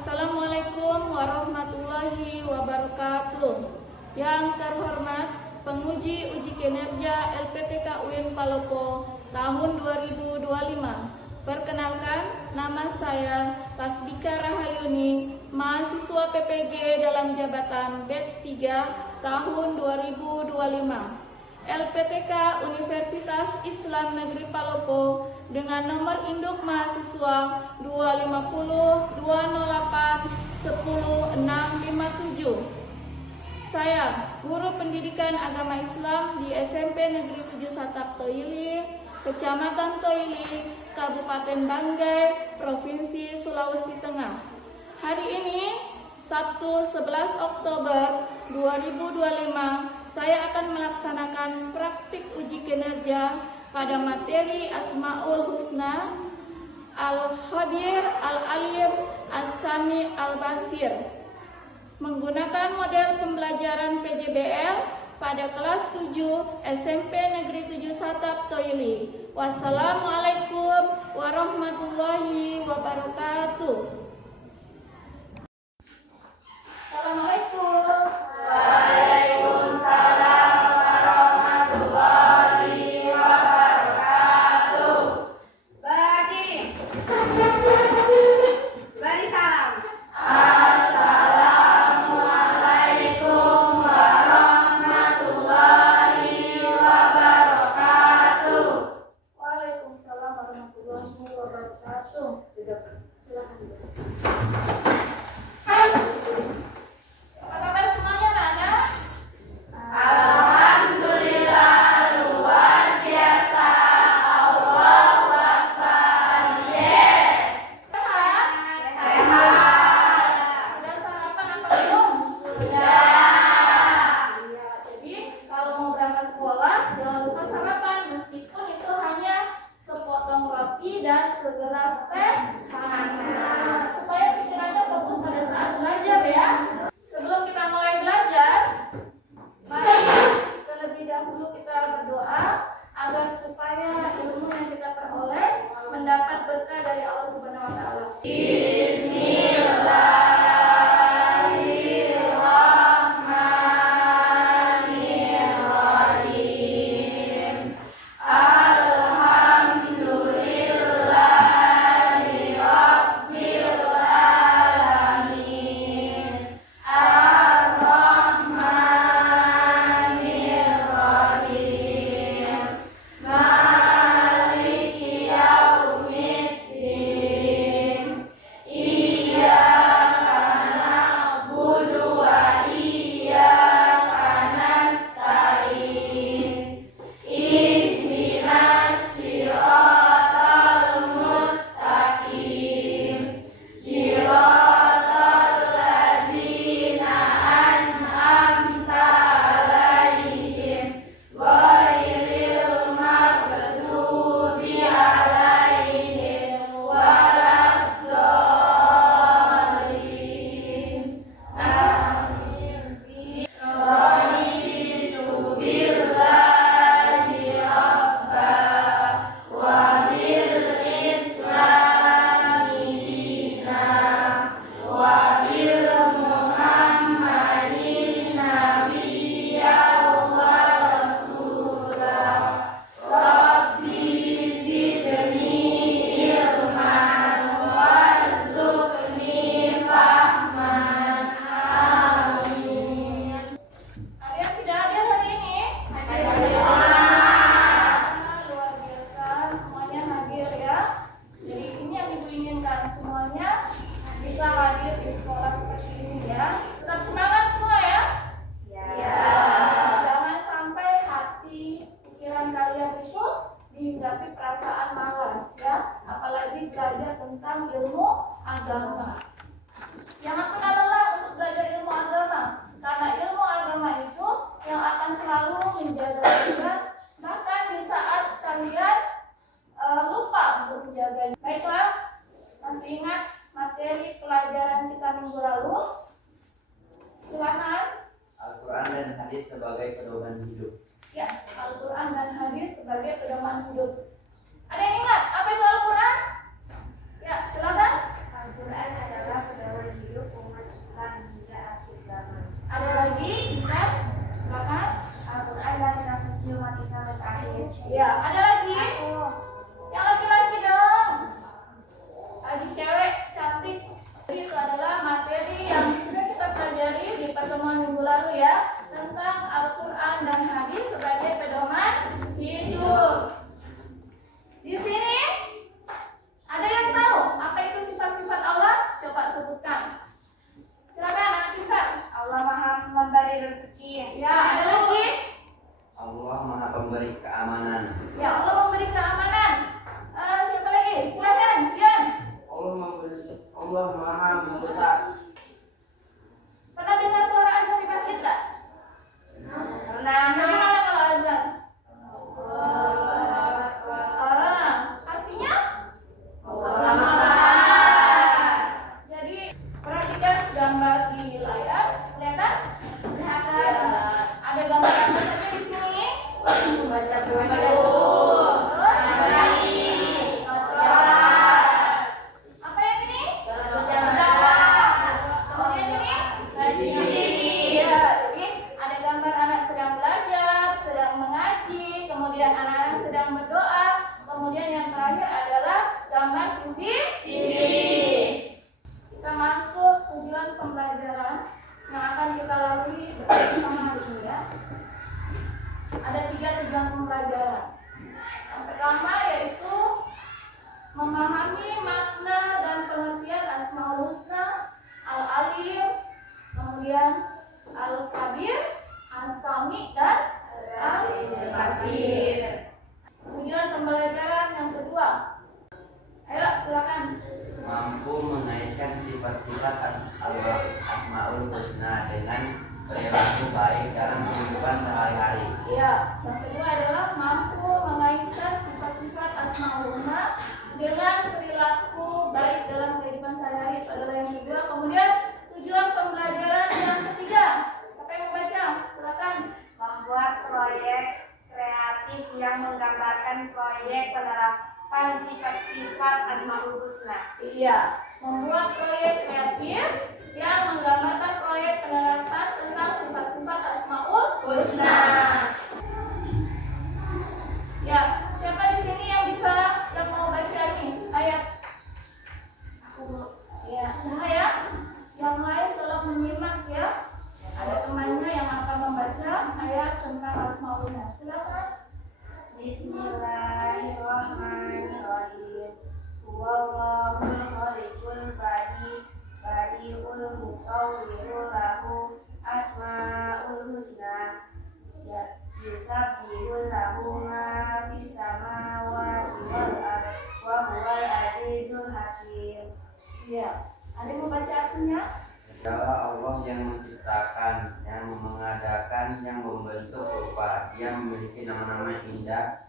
Assalamualaikum warahmatullahi wabarakatuh. Yang terhormat penguji uji kinerja LPTK UIN Palopo tahun 2025. Perkenalkan, nama saya Tasdika Rahayuni, mahasiswa PPG dalam jabatan batch 3 tahun 2025. LPTK Universitas Islam Negeri Palopo dengan nomor induk mahasiswa 250-208-10657. Saya guru pendidikan agama Islam di SMP Negeri 7 Satap Toili, Kecamatan Toili, Kabupaten Banggai, Provinsi Sulawesi Tengah. Hari ini, Sabtu 11 Oktober 2025, saya akan melaksanakan praktik uji kinerja pada materi Asmaul Husna, Al-Khabir, Al-Alim, As-Sami, Al-Basir menggunakan model pembelajaran PJBL pada kelas 7 SMP Negeri 7 Satap Toili. Wassalamualaikum warahmatullahi wabarakatuh. Assalamualaikum. Waalaikumsalam warahmatullahi wabarakatuh. Berdiri. Beri salam. Assalamualaikum warahmatullahi wabarakatuh. Waalaikumsalam warahmatullahi wabarakatuh. Silakan. Dan segelas teh hangat supaya pikirannya fokus pada saat belajar ya. Sebelum kita mulai belajar, mari terlebih dahulu kita berdoa agar supaya ilmu yang kita peroleh mendapat berkah dari Allah Subhanahu wa taala. Dihinggapi perasaan malas ya, apalagi belajar tentang ilmu agama. Jangan pernah lelah untuk belajar ilmu agama, karena ilmu agama itu yang akan selalu menjaga kita bahkan di saat kalian lupa untuk menjaganya. Baiklah, masih ingat materi pelajaran kita minggu lalu? Silakan. Al-Quran dan hadis sebagai pedoman hidup. Ya, Al-Quran dan hadis sebagai pedoman hidup. Ada yang ingat apa itu Al-Quran? Ya, silakan. Al-Quran adalah pedoman baru ya tentang Al-Quran dan hadis sebagai pedoman hidup. Di sini ada yang tahu apa itu sifat-sifat Allah? Coba sebutkan. Silakan anak kita. Allah Maha memberi rezeki. Ya, ada lagi. Allah Maha Pemberi keamanan. Ya, Allah memberi keamanan. Siapa lagi? Silakan, Yan. Allah Maha membesar. Pernah dengar suara azan di masjid tak? Pernah. Bagaimana kalau azan? Artinya? Allah besar. Jadi perhatikan gambar di layar, kelihatan? Kelihatan. Ada gambar apa saja di sini? Baca dulu. Terus? Lagi. Apa yang ini? Kemudian ini? Iya, jadi ada gambar anak sedang belajar, sedang mengaji, kemudian anak-anak sedang berdoa, kemudian yang terakhir adalah gambar CCTV. Kita masuk tujuan pembelajaran yang akan kita lalui bersama hari ini ya. Ada 3 tujuan pembelajaran. Yang pertama yaitu memahami makna dan pengertian Asmaul Husna, Al-Alim, kemudian Al-Kabir, As-Sami, dan Al-Basir. Tujuan pembelajaran yang kedua. Ayo silakan. Mampu mengaitkan sifat-sifat Asmaul Husna dengan perilaku baik dalam kehidupan sehari-hari. Iya, yang kedua adalah mampu mengaitkan sifat-sifat Asmaul Husna dengan perilaku baik dalam kehidupan sehari-hari. Itu adalah yang kedua. Kemudian tujuan pembelajaran yang ketiga. Siapa yang membaca? Silakan. Membuat proyek kreatif yang menggambarkan proyek penerapan sifat-sifat Asmaul Husna. Iya, membuat proyek kreatif yang menggambarkan proyek penerapan tentang sifat-sifat Asmaul Husna. Ya, siapa di sini yang bisa yang mau baca ini ayat? Ya, nah ya. Yang lain tolong menyimak ya. Ada temannya yang akan membaca ayat tentang Asmaul Husna. Silakan. Bismillahirrahmanirrahim. Huwallahul khaliqul bari'ul musawwirul lahu asmaul husna. Yusabbihu lahu ma fis samawati wal ardh wa huwal azizul hakim. Ya, ada yang mau baca artinya? Adalah Allah yang menciptakan, yang mengadakan, yang membentuk rupa. Dia memiliki nama-nama indah.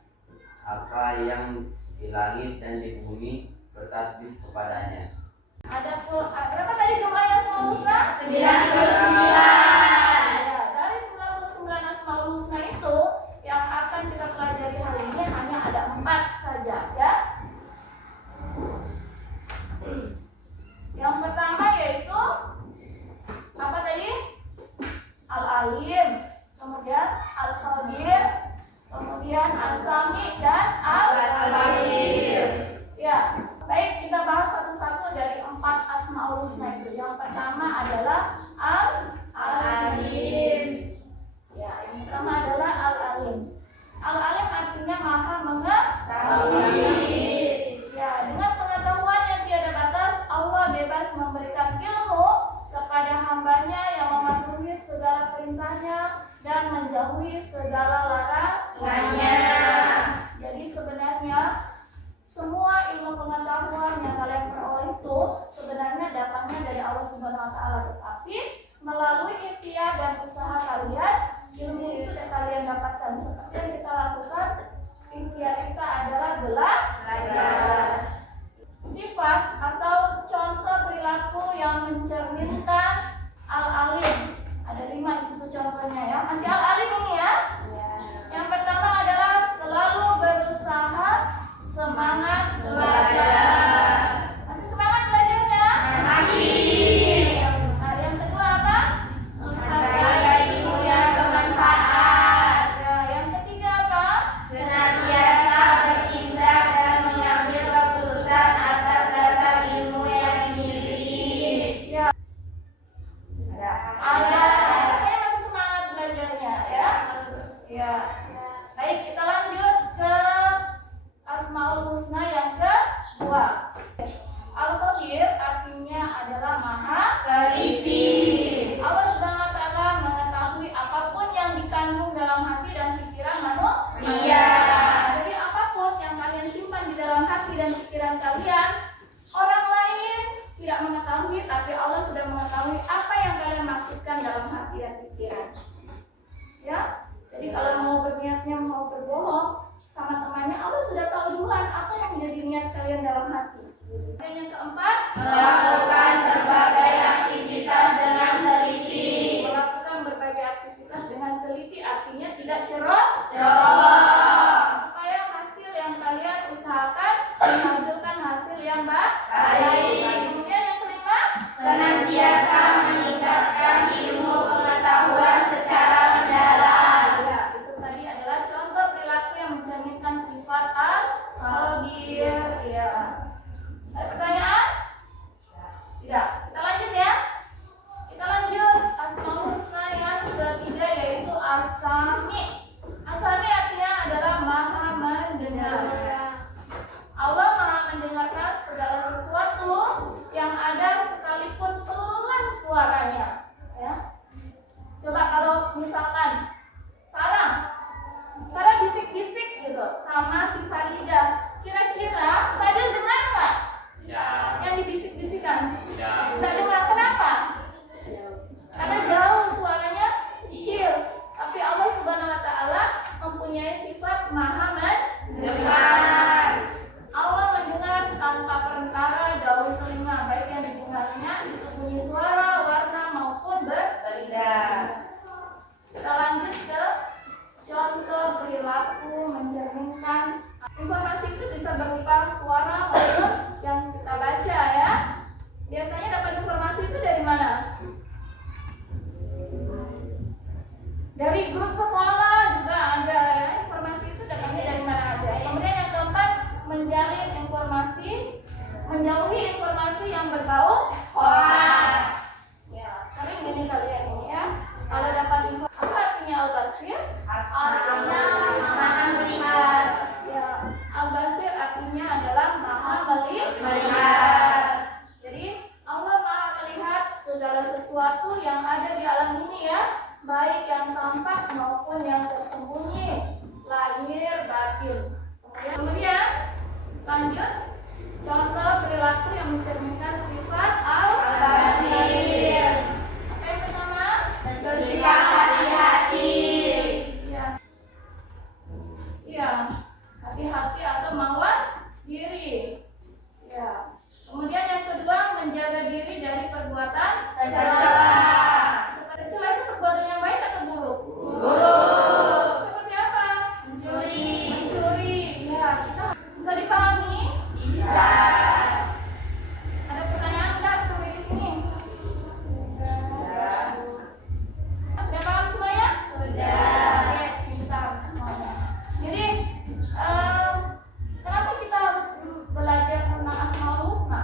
Apa yang di langit dan di bumi bertasbih kepadanya. Ada berapa tadi jumlahnya Asmaul Husna? 99. Ya, dari 99 Asmaul Husna itu yang akan kita pelajari hari ini hanya ada 4 saja ya. Yang pertama yaitu apa tadi? Al-Alim, kemudian Al-Khabir, kemudian As-Sami dan Al-Basir. Ya, baik kita bahas satu-satu dari 4 Asmaul Husna itu. Yang pertama adalah Al-Alim. Ya, yang pertama adalah Al-Alim. Al-Alim artinya maha mengetahui. Ya, dengan pengetahuan yang tiada batas, Allah bebas memberikan ilmu kepada hambanya yang mematuhi segala perintahnya dan menjauhi segala larangannya. Jadi sebenarnya semua ilmu pengetahuan yang kalian peroleh itu sebenarnya datangnya dari Allah Subhanahu wa taala, tetapi melalui ikhtiar dan usaha kalian ilmu itu kalian dapatkan. Seperti yang kita lakukan, ikhtiar kita adalah belajar. Sifat atau contoh perilaku yang mencerminkan Al-Alim. Ada 5 di situ contohnya ya. Masih Al-Alim ini ya. Yang pertama adalah selalu berusaha, semangat belajar. Masih semangat belajarnya? Masih. Nah, yang kedua apa? Menghargai ilmu yang bermanfaat. Ya, yang ketiga apa? Senantiasa bertindak dan mengambil keputusan atas dasar ilmu yang dimiliki. Ya. Ada. Ada. Kayaknya masih mengetahui, tapi Allah sudah mengetahui apa yang kalian maksudkan dalam hati dan pikiran. Ya, jadi kalau mau berniatnya mau berbohong sama temannya, Allah sudah tahu duluan apa yang menjadi niat kalian dalam hati. Dan yang keempat, Melakukan berbagai aktivitas dengan teliti. melakukan berbagai aktivitas dengan teliti, artinya tidak ceroboh, supaya hasil yang kalian usahakan menghasilkan hasil yang baik. Kemudian yang kelima, Senantiasa meningkatkan ilmu pengetahuan secara mendalam. ya, itu tadi adalah contoh perilaku yang mencerminkan sifat al-khabir. Ya. Ada pertanyaan? Tidak. Kita lanjut ya. Kita lanjut Asmaul Husna yang ketiga, yaitu As-Sami. As-Sami artinya adalah Maha mendengar. Allah Maha mendengarkan segala sesuatu yang ada sekalipun pelan suaranya. Ya. Coba kalau misalkan Sarah bisik-bisik gitu sama si Farida, kira-kira Fadil dengar nggak? Ya. Yang dibisik-bisikan? Ya. Nggak dengar. Kenapa? Karena jauh suaranya kecil. Tapi Allah Subhanahu Wa Taala mempunyai sifat Maha mendengar. Allah mendengar tanpa perantara daun telinga, baik yang didengarnya itu bunyi suara, warna maupun benda. Kita lanjut ke contoh perilaku mencerminkan. Informasi itu bisa berupa suara maupun yang kita baca ya. Biasanya dapat informasi itu dari mana? Dari grup sekolah juga ada ya. Informasi itu dapatnya dari mana aja. Kemudian yang keempat, menjauhi informasi yang berbau hoax. Ya, sering ini kalian ini ya. Kalau dapat informasi, apa artinya al-basir? Artinya maha melihat. Ya, al-basir artinya adalah maha Melihat. Jadi Allah maha melihat segala sesuatu yang ada di alam ini ya, baik yang tampak maupun yang tersembunyi, lahir batin. Kemudian lanjut contoh perilaku yang mencerminkan sifat al-basir. Apa yang pertama? Bersikap hati-hati. Ya. Iya, hati-hati atau mawas diri. Ya. Kemudian yang kedua, menjaga diri dari perbuatan Tercela. Tercela itu perbuatan yang baik atau buruk? Buruk. Seperti apa? Mencuri. Mencuri. Ya, kita bisa dipahami? Bisa. Ada pertanyaan enggak sampai di sini? Sudah paham semuanya? Sudah. Oke, pintar semuanya. Jadi, kenapa kita harus belajar tentang Asmaul Husna?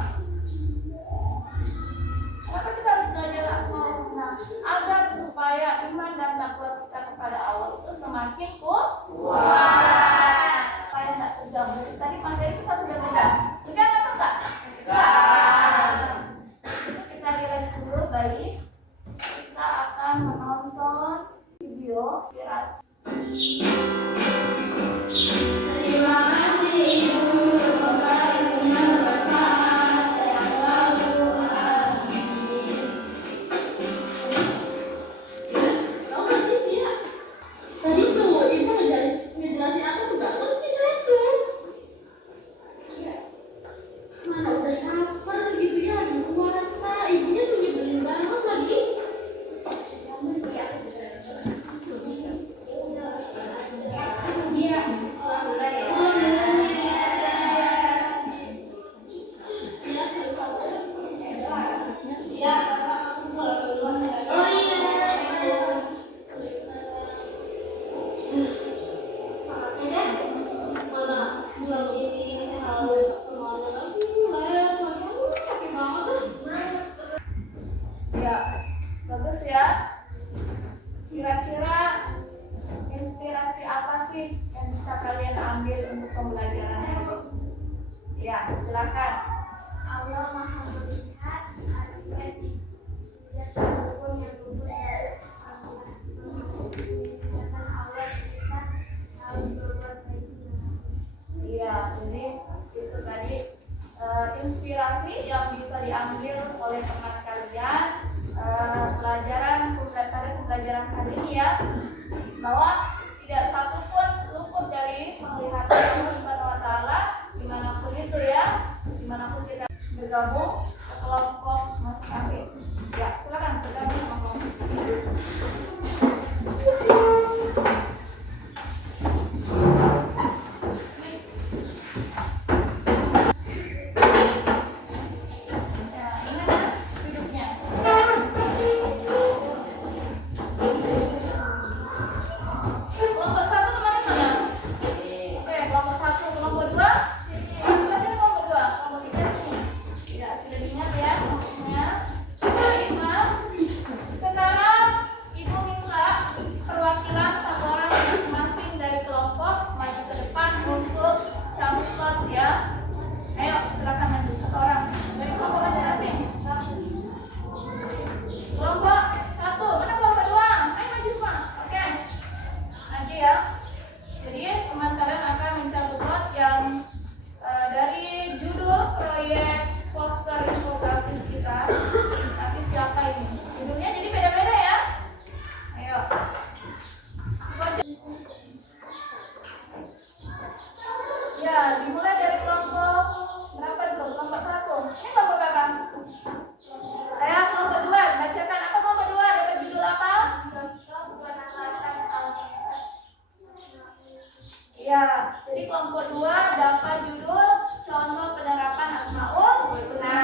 Kenapa kita harus belajar Asmaul Husna? Agar supaya iman dan takwa kita kepada Allah itu semakin kuat. Supaya nggak terganggu. Tadi materi kita sudah tegang. Tegang atau enggak? Itu kita relax dulu, baik. Kita akan menonton video inspirasi. Terima kasih Ibu, semoga ibunya berkah yang selalu. Amin. Tadi tuh ibu pelajaran kali ini ya, bahwa tidak satu pun luput dari penglihatan Allah Subhanahu wa taala dimanapun itu ya, dimanapun kita bergabung ke kelompok masing-masing. Ya, silakan bergabung sama kelompok. Ya, ingat ya, duduknya. Kelompok satu kemarin mana? Oke, kelompok satu, kelompok dua sini. Sebelah sini kelompok dua, kelompok tiga sini. Ya, sudah diingat ya kelompoknya. Baik, Mas. Sekarang Ibu minta perwakilan satu orang masing-masing dari kelompok maju ke depan untuk cabut lot ya. Ayo, silakan maju satu orang dari kelompok masing-masing. Kelompok satu, mana kelompok dua? Ayo maju semua. Oke. Nanti ya. Jadi teman kalian akan mencabut lot yang dari judul proyek poster infografis kita. Nanti siapa ini? Judulnya jadi beda-beda ya. Ayo. Ya, dimulai dari kelompok berapa dulu? Kelompok satu. Ini kelompok berapa? Saya kelompok dua. Bacakan apa kelompok dua? Dapat judul apa? Ya, jadi kelompok dua dapat judul contoh penerapan Asmaul Husna.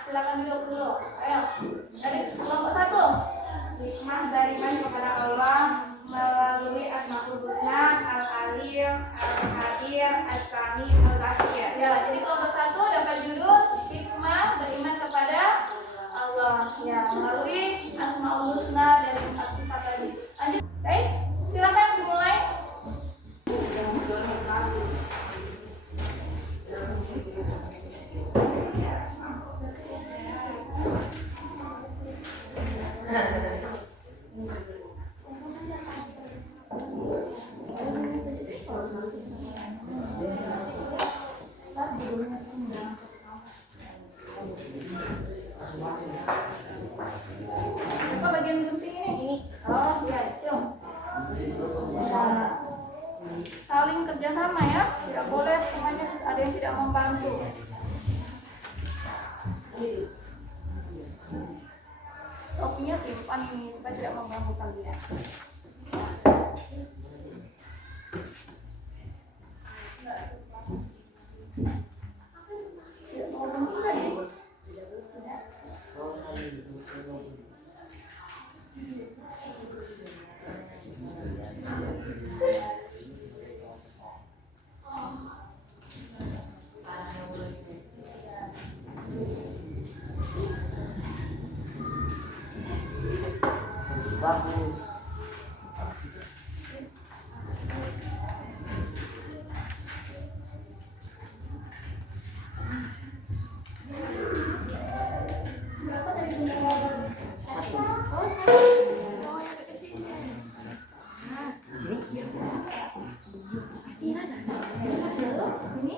Silakan duduk dulu. Ayo. Dari kelompok satu. Hikmah beriman kepada Allah melalui Asmaul Husna, Al-Alim, Al-Hadir, As-Sami, Al-Basir. Ya, jadi kelompok satu dapat judul hikmah beriman kepada Allah. Ya, melalui Asmaul Husna dan sifat-sifat tadi. Lanjut. Baik, silakan dimulai. Apa bagian penting ini? Oh, ya, cium. Nah, saling kerjasama ya, tidak boleh semuanya ada yang tidak membantu. Topinya simpan ini supaya tidak mengganggu kalian. Ya, ngomong juga nih. Tidak. Bagus. Berapa tadi jumlahnya? Ini?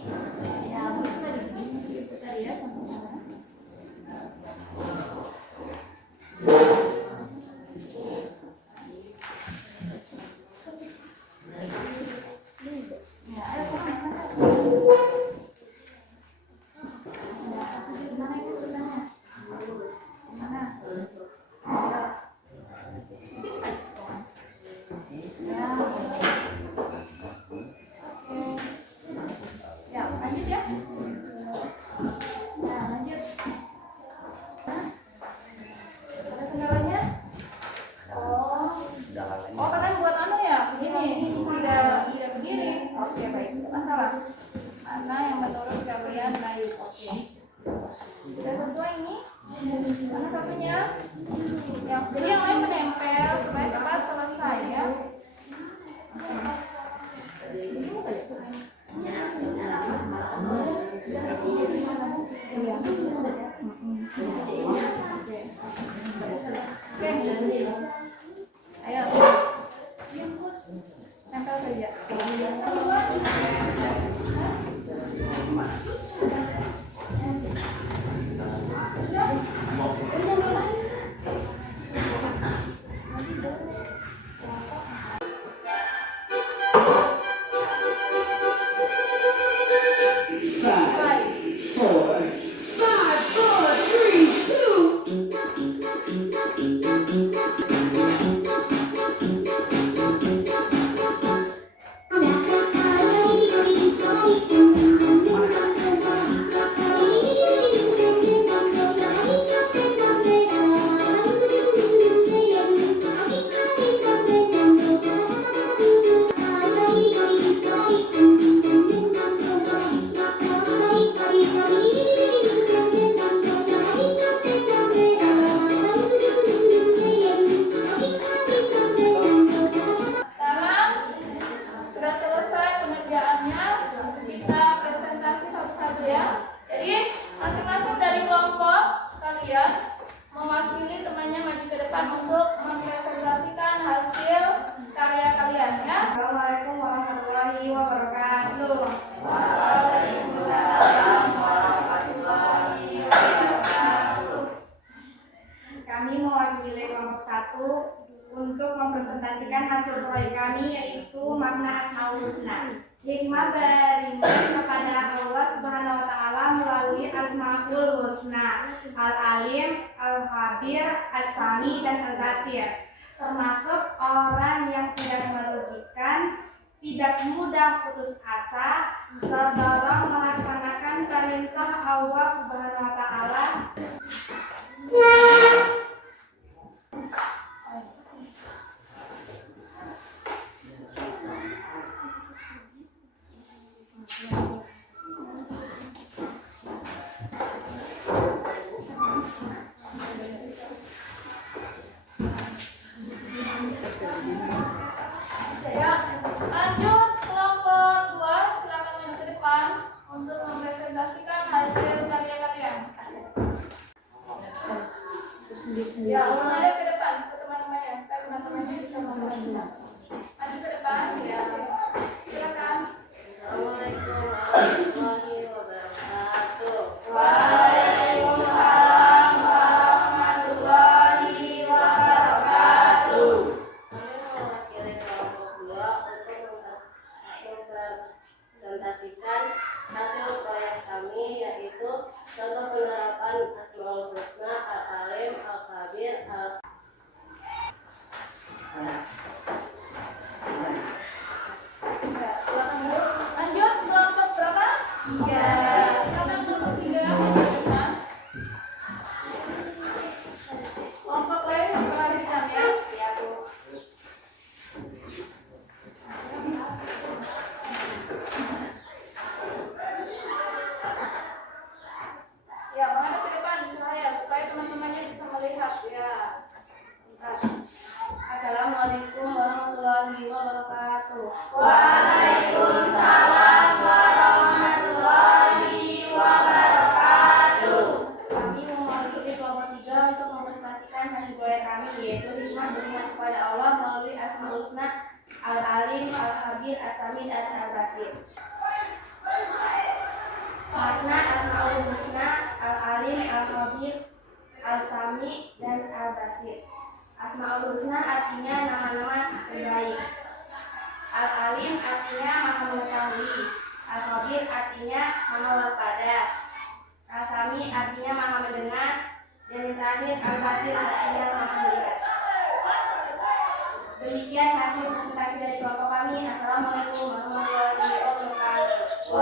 Ya, itu tadi. Itu tadi ya, sama-sama. Ya, ayo kemana? Gimana itu ceritanya? Mana? Ya. Sini saja. Ya. Oke. Ya, lanjut ya. Ya, lanjut. Hah? Ada kendalanya? Oh, kalian buat anu ya? Begini, tidak berdiri. Oke, baik, tidak masalah. Mana yang menurut kalian baik? Oke. Sudah sesuai ini? Mana satunya? Sekarang sudah selesai pengerjaannya, kita presentasi satu-satu ya. Jadi masing-masing dari kelompok kalian mewakili temannya maju ke depan untuk mempresentasikan hasil karya kalian ya. Assalamualaikum warahmatullahi wabarakatuh. Waalaikumsalam warahmatullahi wabarakatuh. Kami mewakili kelompok 1 untuk mempresentasikan hasil proyek kami, yaitu makna Asmaul Husna. Hikmah beriman kepada Allah Subhanahu wa Ta'ala melalui Asmaul Husna, Al-Alim, Al-Khabir, As-Sami, dan Al-Basir, termasuk orang yang tidak merugikan, tidak mudah putus asa, terdorong melaksanakan perintah Allah Subhanahu wa Ta'ala. Ya, lanjut kelompok 2, silakan maju ke depan untuk mempresentasikan hasil karya kalian. Ya, mulai ke depan ke teman-temannya supaya teman-temannya bisa membantu. Maju ke depan ya. Silakan. Assalamualaikum warahmatullahi wabarakatuh. Waalaikumsalam warahmatullahi wabarakatuh. Saya mewakili kelompok 2 untuk mempresentasikan hasil proyek kami, yaitu contoh penerapan Asmaul Husna, Al-Alim, Al-Khabir, Ya, silakan dulu. Lanjut kelompok berapa? 3. Silakan kelompok 3 maju ke depan. Kelompok lain selanjutnya ya. Ya, Bu. Ya, menghadap ke depan cahaya supaya teman-temannya bisa melihat ya. Bentar. Assalamualaikum warahmatullahi wabarakatuh. Waalaikumsalam warahmatullahi wabarakatuh. Kami mewakili kelompok 3 untuk mempresentasikan hasil proyek kami, yaitu hikmah beriman kepada Allah melalui Asmaul Husna, Al-Alim, Al-Khabir, As-Sami, dan Al-Basir. Makna Asmaul Husna, Al-Alim, Al-Khabir, Al-Sami, dan Al-Basir. Asmaul Husna artinya nama-nama terbaik. Al-Alim artinya maha mengetahui. Al-Khabir artinya maha waspada. Al-Sami artinya maha mendengar. Dan yang terakhir Al-Basir artinya maha melihat. Demikian hasil presentasi dari kelompok kami. Assalamualaikum warahmatullahi wabarakatuh.